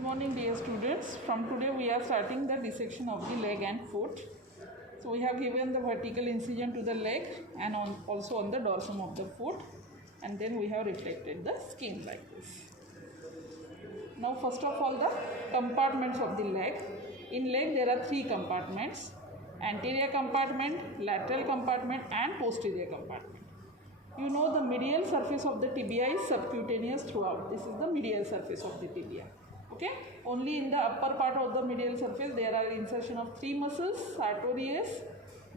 Good morning dear students. From today we are starting the dissection of the leg and foot. So we have given the vertical incision to the leg and also on the dorsum of the foot, and then we have reflected the skin like this. Now first of all, the compartments of the leg. In leg there are three compartments: anterior compartment, lateral compartment and posterior compartment. You know the medial surface of the tibia is subcutaneous throughout. This is the medial surface of the tibia. Okay, only in the upper part of the medial surface there are insertion of three muscles: sartorius,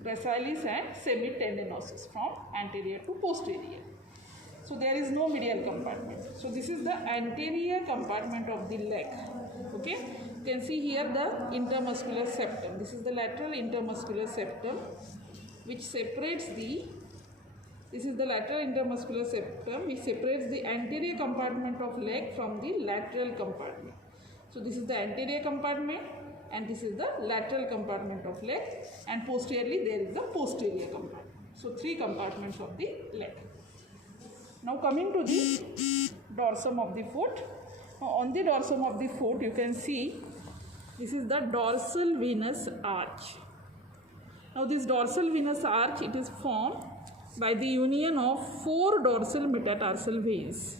gracilis and semitendinosus from anterior to posterior. So there is no medial compartment. So this is the anterior compartment of the leg. Okay, you can see here the intermuscular septum. This is the lateral intermuscular septum which separates the lateral intermuscular septum which separates the anterior compartment of leg from the lateral compartment. So this is the anterior compartment and this is the lateral compartment of leg, and posteriorly there is the posterior compartment. So three compartments of the leg. Now coming to the dorsum of the foot. Now on the dorsum of the foot you can see this is the dorsal venous arch. Now this dorsal venous arch, it is formed by the union of four dorsal metatarsal veins.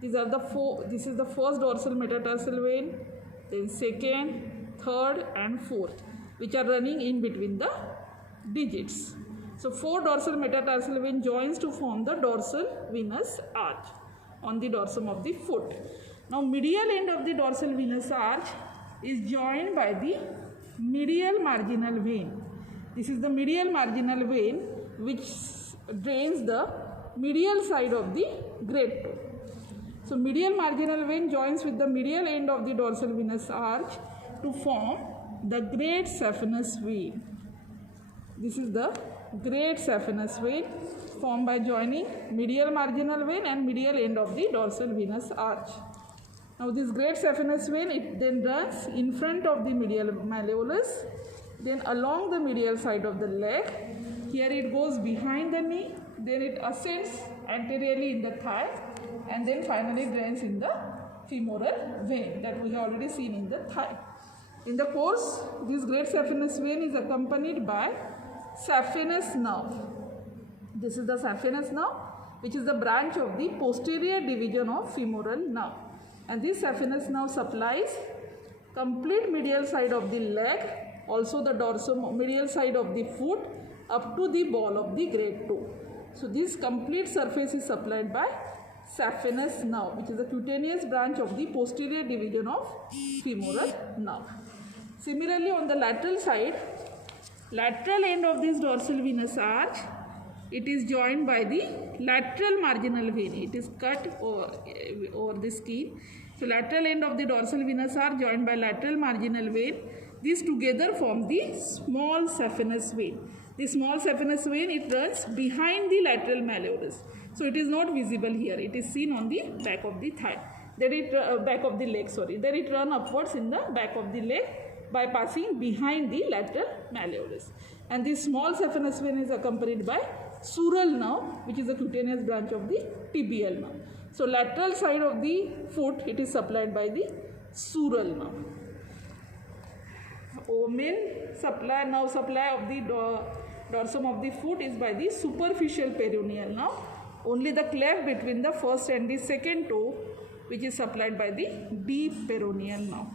These are the four. This is the first dorsal metatarsal vein, then second, third and fourth, which are running in between the digits. So four dorsal metatarsal vein joins to form the dorsal venous arch on the dorsum of the foot. Now medial end of the dorsal venous arch is joined by the medial marginal vein. This is the medial marginal vein which drains the medial side of the great toe. So medial marginal vein joins with the medial end of the dorsal venous arch to form the great saphenous vein. This is the great saphenous vein formed by joining medial marginal vein and medial end of the dorsal venous arch. Now this great saphenous vein, it then runs in front of the medial malleolus, then along the medial side of the leg. Here it goes behind the knee, then it ascends anteriorly in the thigh, and then finally drains in the femoral vein that we have already seen in the thigh. In the course, this great saphenous vein is accompanied by saphenous nerve. This is the saphenous nerve, which is the branch of the posterior division of femoral nerve. And this saphenous nerve supplies complete medial side of the leg, also the dorsum medial side of the foot, up to the ball of the great toe. So this complete surface is supplied by saphenous nerve, which is the cutaneous branch of the posterior division of femoral nerve. Similarly, on the lateral side, lateral end of this dorsal venous arch, it is joined by the lateral marginal vein. It is cut over the skin. So lateral end of the dorsal venous arch joined by lateral marginal vein. These together form the small saphenous vein. The small saphenous vein, it runs behind the lateral malleolus. So it is not visible here. It is seen on the back of the thigh. Then it back of the leg. Then it runs upwards in the back of the leg by passing behind the lateral malleolus. And this small saphenous vein is accompanied by sural nerve, which is a cutaneous branch of the tibial nerve. So lateral side of the foot, it is supplied by the sural nerve. Main supply of the dorsum of the foot is by the superficial peroneal nerve. Only the cleft between the first and the second toe, which is supplied by the deep peroneal nerve.